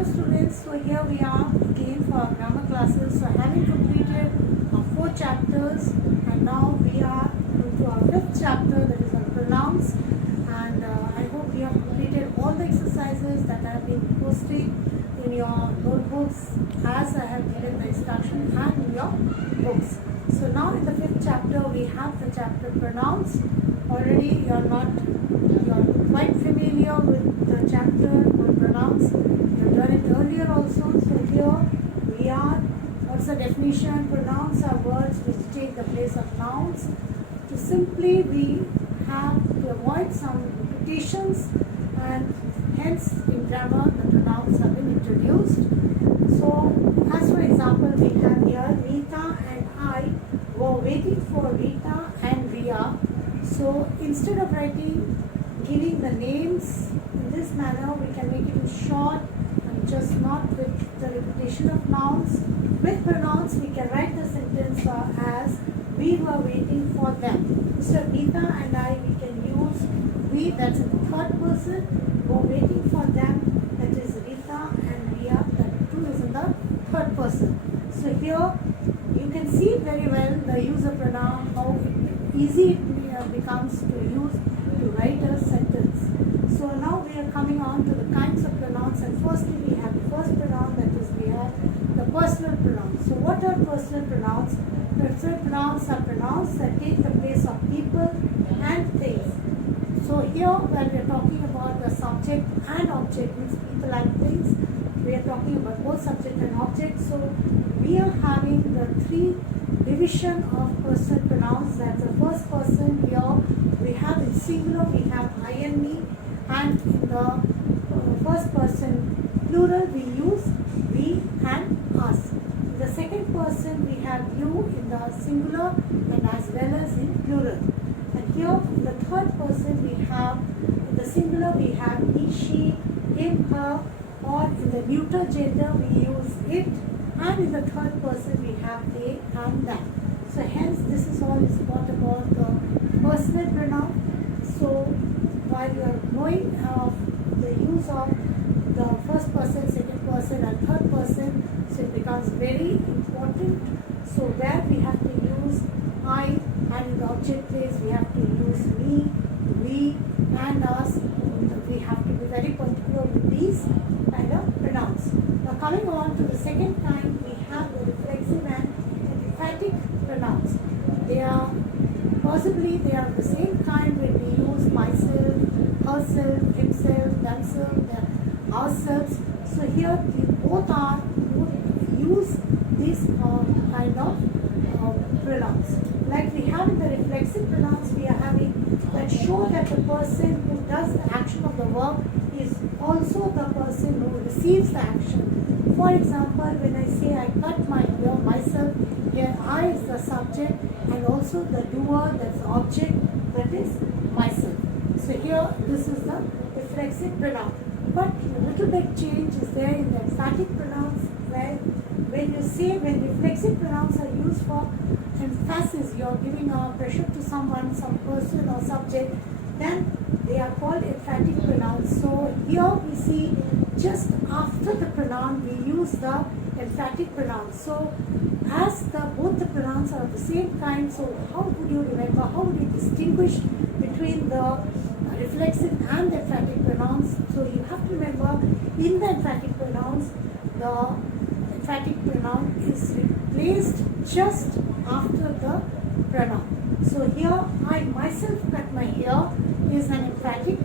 Hello students, so here we are again for our grammar classes. So having completed our 4 chapters and now we are into our 5th chapter, that is on pronouns, and I hope you have completed all the exercises that I have been posting in your notebooks as I have given the instruction and in your books. So now in the 5th chapter we have the chapter pronouns. Already you are quite familiar with the chapter on pronouns. You've done it earlier also. So here we are. What's the definition? Pronouns are words which take the place of nouns. To simply we have to avoid some repetitions, and hence in grammar the pronouns have been introduced. So as for example we have here Rita and I were waiting for Rita and Ria. So instead of giving the names in this manner, we can make it in short and just not with the repetition of nouns. With pronouns, we can write the sentence as we were waiting for them. Instead of Rita and I, we can use we, that's in the third person, were waiting for them, that is Rita and Ria, that too is in the third person. So here you can see very well the use of pronoun, how easy it becomes to use to write a sentence. So now we are coming on to the kinds of pronouns, and firstly we have the first pronoun, that is we have the personal pronouns. So what are personal pronouns? Personal pronouns are pronouns that take the place of people and things. So here when we are talking about the subject and object, means people and things, we are talking about both subject and object. So we are having the 3 division of personal pronouns. That's the first person. Here we have in singular we have I and me, and in the first person plural we use we and us. In the second person we have you in the singular and as well as in plural. And here in the third person we have in the singular we have he, she, him, her, or in the neuter gender we use it, and in the third person we have they and them. So hence this is all is what about the personal pronoun. So while you are knowing the use of the first person, second person and third person, so it becomes very important. So where we have to use I, and in the object place we have to use me, we and us. We have to be very particular with these kind of pronouns. Now coming on to the second kind, we have the reflexive and emphatic pronouns. They are the same kind when we use myself, herself, himself, themselves, ourselves. So here we both use these kind of pronouns. Like we have in the reflexive pronouns, we are having that show that the person who does the action of the verb is also the person who receives the action. For example, when I say I cut my hair myself, here I is the subject and also the doer, that's the object, that is myself. So here this is the reflexive pronoun. But a little bit change is there in the emphatic pronouns, where when reflexive pronouns are used for emphasis, you are giving a pressure to someone, some person or subject, then they are called emphatic pronouns. So here we see just after the pronoun we use the emphatic pronouns. So as both the pronouns are of the same kind, so how would you remember, how would you distinguish between the reflexive and the emphatic pronouns? So you have to remember in the emphatic pronouns, the emphatic pronoun is replaced just after the pronoun. So here I myself cut my hair is an emphatic